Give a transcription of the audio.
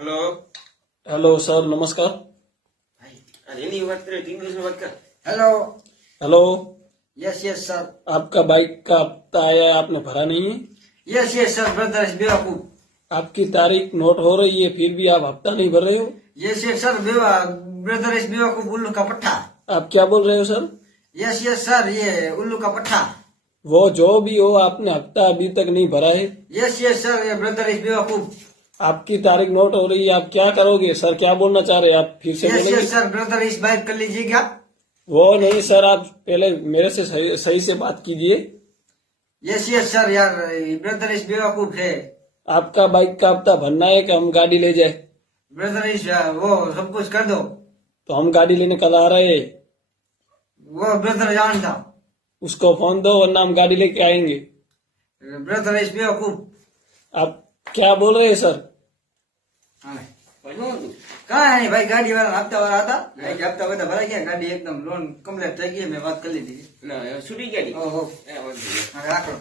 Hello. Hello sir, नमस्कार। भाई अरे नहीं बात करे, इंग्लिश में बात कर। Hello. Hello. Yes yes sir. आपका बाइक का हफ्ता आया, आपने भरा नहीं है। यस यस सर ब्रदर बेवकूफ। आपकी तारीख नोट हो रही है, फिर भी आप हफ्ता नहीं भर रहे हो। यस यस सर ब्रदर बेवकूफ उल्लू का पट्टा। आप क्या बोल रहे हो सर? यस यस सर ये उल्लू का पट्टा। वो जो भी हो, आपने हफ्ता अभी तक नहीं भरा है। यस यस सर ये ब्रदर बेवकूफ। आपकी तारीख नोट हो रही है, आप क्या करोगे सर? क्या बोलना चाह रहे हैं आप? फिर से यस बोलेंगे? यस सर ब्रदर बाइक कर लीजिएगा। वो नहीं सर, आप पहले मेरे से सही से बात कीजिए। यस यस सर यार ब्रदर बेवकूफ है। आपका बाइक का हफ्ता भरना है कि हम गाड़ी ले जाए? ब्रदर वो सब कुछ कर दो। तो हम गाड़ी लेने कल आ रहे हैं। वो ब्रदर जानता। उसको फोन दो, वरना हम गाड़ी लेके आएंगे। ब्रदर बेवकूफ। आप क्या बोल रहे हैं सर? कहाँ है भाई गाड़ी वाला हफ्ता भरा था। हफ्ता भरा गया गाड़ी एकदम लोन कम्प्लीट થઈ ગઈ મેં વાત કરી લીધી ना छुट्टी क्या दी? ઓહો ए, રાખો